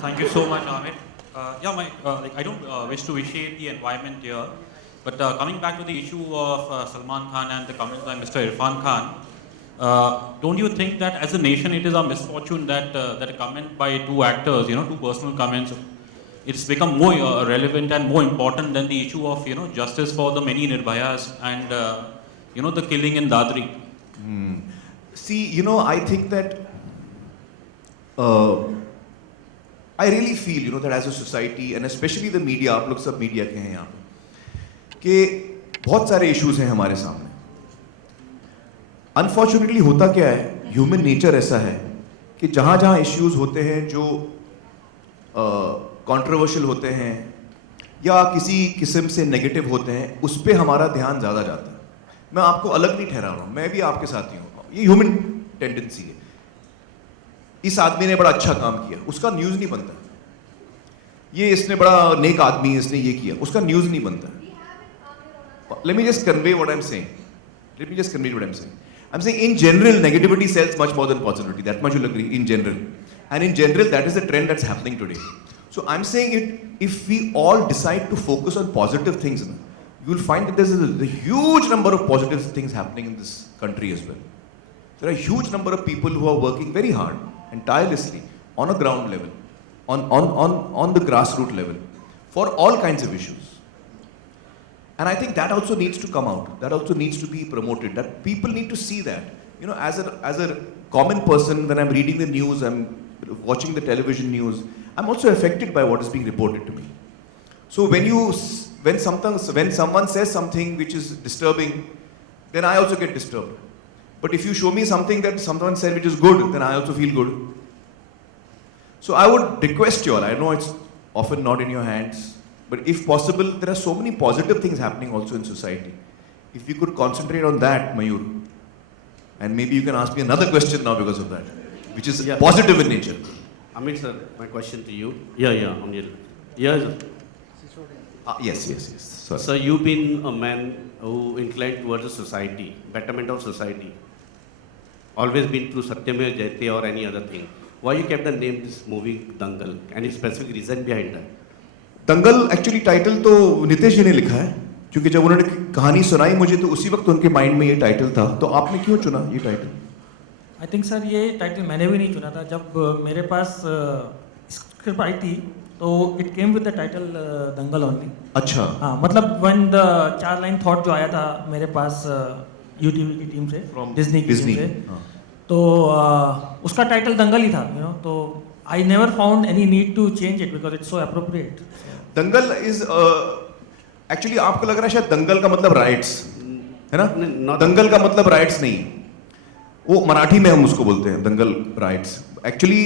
Thank you so much, Aamir. I don't wish to vitiate the environment here, but coming back to the issue of Salman Khan and the comments by Mr. Irfan Khan, don't you think that as a nation it is our misfortune that that a comment by two actors, two personal comments, it's become more relevant and more important than the issue of justice for the many Nirbhayas and the killing in Dadri. See, I think that I really feel, that as a society and especially the media, आप लोग सब media के हैं यहाँ पे, कि बहुत सारे issues हैं हमारे सामने. Unfortunately होता क्या है, human nature ऐसा है कि जहाँ issues होते हैं जो controversial होते हैं या किसी किस्म से negative होते हैं, उस पे हमारा ध्यान ज़्यादा जाता है. मैं आपको अलग नहीं ठहरा रहा हूँ, मैं भी आपके साथ ही हूँ. ये ह्यूमन टेंडेंसी है. इस आदमी ने बड़ा अच्छा काम किया, उसका न्यूज़ नहीं बनता. ये इसने बड़ा नेक आदमी है, इसने ये किया, उसका न्यूज़ नहीं बनता. Let me just convey what I'm saying. I'm saying in general negativity sells much more than positivity. That much you'll agree, in general. And in general that is the trend that's happening today. So I'm saying if we all decide to focus on positive things, you'll find that there's a huge number of positive things happening in this country as well. There are a huge number of people who are working very hard and tirelessly on a ground level, on the grassroots level, for all kinds of issues. And I think that also needs to come out. That also needs to be promoted. That people need to see that. As a common person, when I'm reading the news, I'm watching the television news, I'm also affected by what is being reported to me. So when someone says something which is disturbing, then I also get disturbed. But if you show me something that someone said which is good, then I also feel good. So I would request you all, I know it's often not in your hands, but if possible, there are so many positive things happening also in society. If you could concentrate on that, Mayur, and maybe you can ask me another question now because of that, which is positive in nature. Aamir sir, my question to you. Aamir. Yes. Sorry. So you've been a man who inclined towards the society, betterment of society. Always been through Satyameva Jayate or any other thing. Why you kept the name this movie Dangal? Any specific reason behind that? Dangal actually title तो नितेश जी ने लिखा है, क्योंकि जब उन्होंने कहानी सुनाई मुझे तो उसी वक्त उनके माइंड में ये टाइटल था. तो आपने क्यों चुना ये टाइटल? आई थिंक सर ये टाइटल मैंने भी नहीं चुना था. जब मेरे पास स्क्रिप्ट आई थी तो it came with the title Dangal only. अच्छा. हाँ, मतलब वन द 4 लाइन थॉट जो आया था मेरे पास यूटीवी की टीम से, डिज्नी की टीम से, तो उसका टाइटल दंगल ही था. तो I never found any need to change it because it's so appropriate. Dangal is actually आपको लग रहा है शायद दंगल का मतलब राइट्स है ना? दंगल का मतलब राइट्स नहीं, वो मराठी में हम उसको बोलते हैं दंगल राइट्स. एक्चुअली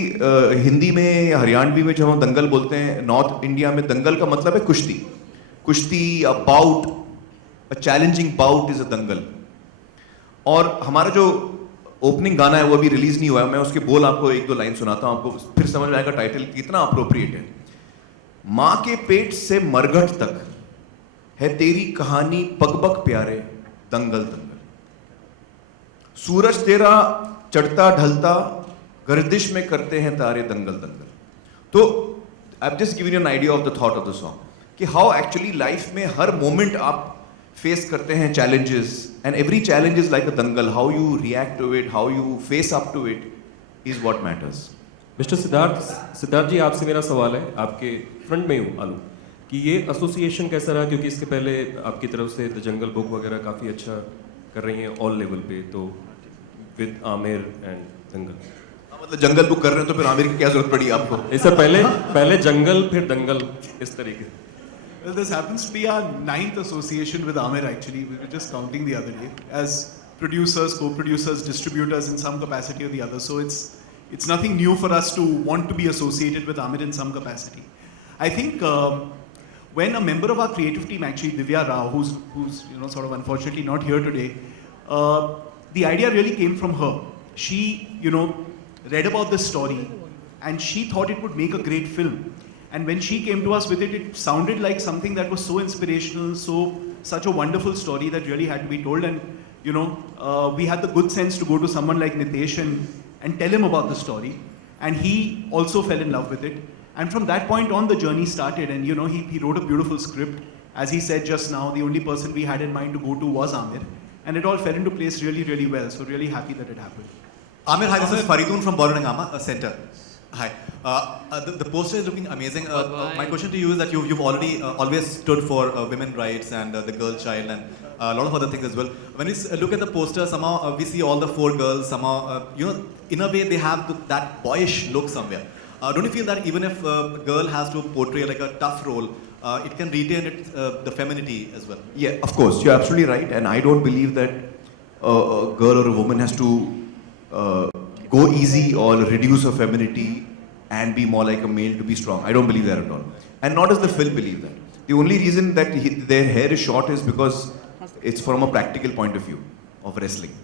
हिंदी में या हरियाणवी में जब हम दंगल बोलते हैं, नॉर्थ इंडिया में दंगल का मतलब है कुश्ती, a bout, a challenging bout is a dangal. और हमारा जो ओपनिंग गाना है वो अभी रिलीज नहीं हुआ है, मैं उसके बोल आपको 1-2 लाइन सुनाता हूँ, आपको फिर समझ में आएगा टाइटल कितना अप्रोप्रिएट है. माँ के पेट से मरघट तक है तेरी कहानी, पग प्यारे दंगल. सूरज तेरा चढ़ता ढलता, गर्दिश में करते हैं तारे दंगल. तो I have just given you an idea of the thought of the song कि हाउ एक्चुअली लाइफ में हर मोमेंट आप फेस करते हैं challenges, and every challenge is like a dangal. How you react to it, how you face up to it is what matters. Mister Siddharth ji, आपसे मेरा सवाल है, आपके फ्रंट में हूँ आलू, कि ये एसोसिएशन कैसा रहा? क्योंकि इसके पहले आपकी तरफ से द जंगल बुक वगैरह काफ़ी अच्छा कर रही हैं ऑल लेवल पे, तो विद आमिर एंड दंगल. मतलब जंगल बुक कर रहे हैं तो फिर आमिर की क्या जरूरत पड़ी आपको? इससे पहले जंगल फिर दंगल, इस तरीके. Well, this happens to be our 9th association with Aamir actually. We were just counting the other day as producers, co-producers, distributors in some capacity or the other. So it's nothing new for us to want to be associated with Aamir in some capacity. I think when a member of our creative team, actually Divya Rao, who's sort of unfortunately not here today, the idea really came from her. She read about this story and she thought it would make a great film. And when she came to us with it, it sounded like something that was so inspirational, such a wonderful story that really had to be told. And we had the good sense to go to someone like Nitesh and tell him about the story. And he also fell in love with it. And from that point on, the journey started. And you know, he wrote a beautiful script. As he said just now, the only person we had in mind to go to was Aamir. And it all fell into place really, really well. So really happy that it happened. Aamir, hi, this is Faridun from Bollywood Center. Hi. The poster is looking amazing. My question to you is that you've already always stood for women's rights and the girl child and a lot of other things as well. When you look at the poster, somehow we see all the 4 girls, somehow, you know, in a way they have that boyish look somewhere. Don't you feel that even if a girl has to portray like a tough role, it can retain the femininity as well? Yeah, of course, you're absolutely right. And I don't believe that a girl or a woman has to go easy or reduce her femininity and be more like a male to be strong. I don't believe that at all. And nor does the film believe that. The only reason that their hair is short is because it's from a practical point of view of wrestling.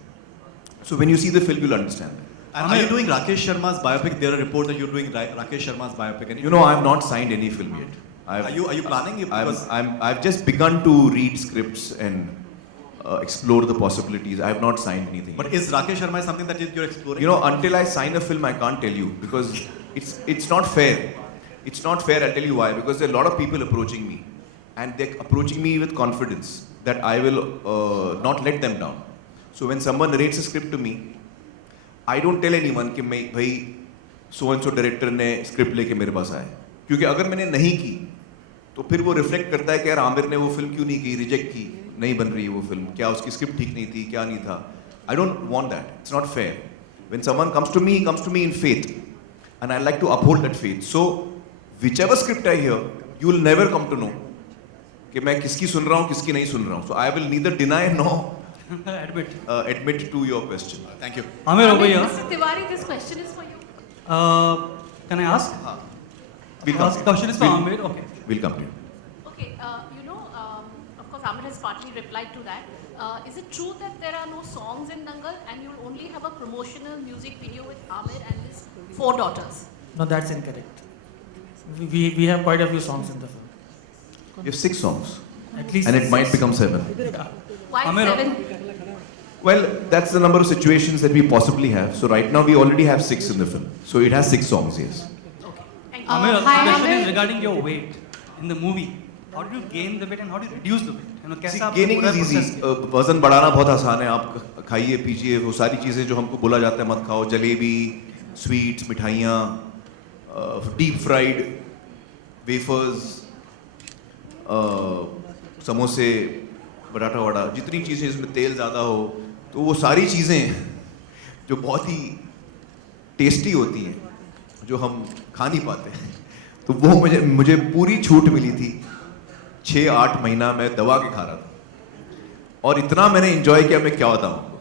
So when you see the film, you'll understand that. And are you doing Rakesh Sharma's biopic? There are reports that you're doing Rakesh Sharma's biopic. And You know, I've not signed any film yet. are you planning? Because I've just begun to read scripts and explore the possibilities. I have not signed anything. But is Rakesh Sharma something that you're exploring? You know, until I sign a film, I can't tell you because it's not fair. It's not fair. I'll tell you why. Because there are a lot of people approaching me, and they're approaching me with confidence that I will not let them down. So when someone narrates a script to me, I don't tell anyone कि मैं भाई so and so director ने script लेके मेरे पास आए, क्योंकि अगर मैंने नहीं की तो फिर वो रिफ्लेक्ट करता है कि यार आमिर ने वो फिल्म क्यों नहीं की, रिजेक्ट की, नहीं बन रही है वो फिल्म, क्या उसकी स्क्रिप्ट ठीक नहीं थी, क्या नहीं था. I don't want that. It's not fair. When someone comes to me, he comes to me in faith, and I like to uphold that faith. So whichever script I hear, you will never come to know कि मैं किसकी सुन रहा हूँ, किसकी नहीं सुन रहा हूँ. So I will neither deny nor admit to your question. Thank you. Aamir, over here. Mr. Tiwari, this question is for you. Can I ask? We'll come to This you. question is for Aamir. Okay. We'll come to you. Okay, you know, of course, Aamir has partly replied to that. Is it true that there are no songs in Dangal and you'll only have a promotional music video with Aamir and his 4 daughters? No, that's incorrect. We have quite a few songs in the film. You have 6 songs, At least and it might 6. become 7. Why Aamir, 7? Well, that's the number of situations that we possibly have. So right now we already have 6 in the film. So it has 6 songs, yes. Okay, thank you. Aamir, the Hi, question is Aamir. regarding your weight in the movie. How do you gain the weight and how do you reduce the weight? You know, See, कैसा आपने gaining पूरा is easy. process किया? वजन बढ़ाना बहुत आसान है. आप खाइए पीजिए वो सारी चीज़ें जो हमको बोला जाता है मत खाओ, जलेबी, स्वीट्स, मिठाइयाँ, डीप फ्राइड वेफर्स, समोसे, बटाटा वड़ा, जितनी चीज़ें जिसमें तेल ज़्यादा हो, तो वो सारी चीज़ें जो बहुत ही टेस्टी होती हैं, जो हम खा नहीं पाते हैं, तो वो मुझे पूरी छूट मिली थी. 6-8 महीना मैं दबा के खा रहा था और इतना मैंने एंजॉय किया, मैं क्या बताऊँ आपको,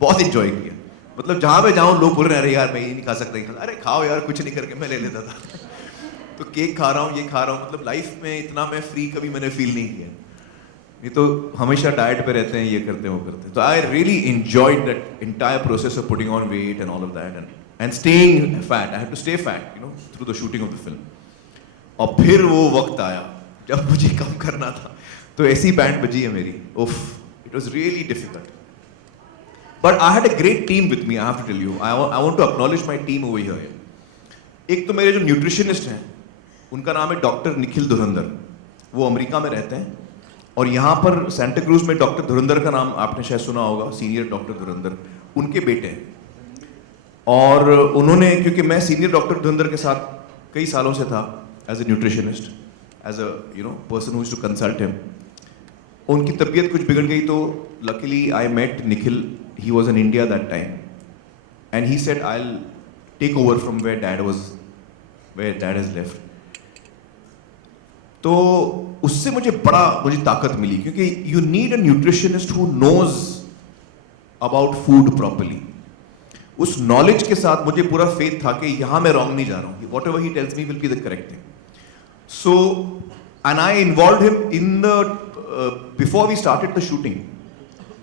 बहुत एंजॉय किया. मतलब जहाँ पे जाऊँ लोग बोल रहे हैं अरे यार मैं ये नहीं खा सकता, अरे खाओ यार, कुछ नहीं करके मैं ले लेता था. तो केक खा रहा हूँ, ये खा रहा हूँ, मतलब लाइफ में इतना मैं फ्री कभी मैंने फील नहीं किया. ये तो हमेशा डाइट पे रहते हैं, ये करते हैं वो करते हैं. तो I really enjoyed that entire process of putting on weight and all of that and staying fat. I had to stay fat, you know, through the shooting of the film. और फिर वो वक्त आया जब मुझे कम करना था, तो ऐसी बैंड बजी है मेरी. उफ, it was really difficult. But I had a great team with me. I have to tell you, I want to acknowledge my team over here. एक तो मेरे जो न्यूट्रिशनिस्ट हैं, उनका नाम है डॉक्टर निखिल धुरंधर. वो अमेरिका में रहते हैं और यहाँ पर सेंटा क्रूज में डॉक्टर धुरंधर का नाम आपने शायद सुना होगा, सीनियर डॉक्टर धुरंधर, उनके बेटे हैं. और उन्होंने, क्योंकि मैं सीनियर डॉक्टर धुरंधर के साथ कई सालों से था as a nutritionist, as a person who used to consult him. उनकी तबीयत कुछ बिगड़ गई तो luckily I met Nikhil. He was in India that time and he said I will take over from where dad has left. तो उससे मुझे ताकत मिली, क्योंकि you need a nutritionist who knows about food properly. उस नॉलेज के साथ मुझे पूरा फेथ था कि यहाँ मैं रॉन्ग नहीं जा रहा हूँ. Whatever he tells me will be the correct thing. So and I involve him in the before we started the shooting,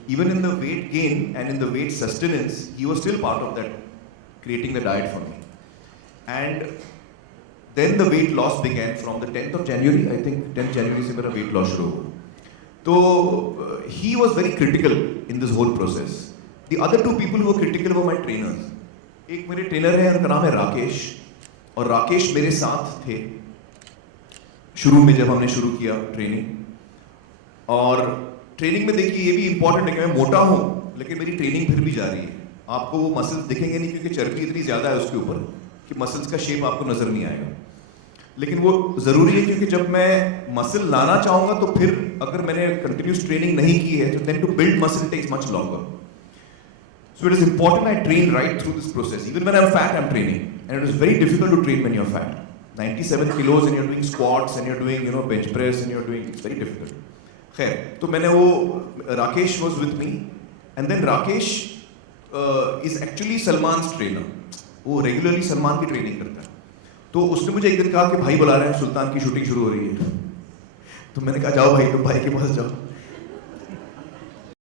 even in the weight gain and in the weight sustenance, he was still part of that, creating the diet for me. And then the weight loss began from the 10th of January. I think 10th January से मेरा weight loss शुरू हुआ. तो he was very critical in this whole process. The other 2 people who were critical were my trainers. एक मेरे trainer है, उनका नाम है राकेश, और राकेश मेरे साथ थे शुरू में जब हमने शुरू किया ट्रेनिंग। और ट्रेनिंग में देखिए ये भी इंपॉर्टेंट है कि मैं मोटा हूँ लेकिन मेरी ट्रेनिंग फिर भी जारी है। आपको वो मसल्स दिखेंगे नहीं क्योंकि चर्बी इतनी ज़्यादा है उसके ऊपर कि मसल्स का शेप आपको नज़र नहीं आएगा, लेकिन वो ज़रूरी है क्योंकि जब मैं मसल लाना चाहूँगा तो फिर अगर मैंने कंटिन्यूस ट्रेनिंग नहीं की है तो then to build muscle takes much longer. So it is important I train right through this process. Even when I'm fat, I'm training. And it is very difficult to train when you're fat. 97 kilos and you're doing squats and you're doing, bench press and you're doing, it's very difficult. खैर, तो मैंने वो, Rakesh was with me. And then Rakesh is actually Salman's trainer. वो regularly Salman की training करता है। तो उसने मुझे एक दिन कहा कि भाई बुला रहे हैं, सुल्तान की शूटिंग शुरू हो रही है। तो मैंने कहा जाओ भाई, तुम भाई के पास जाओ।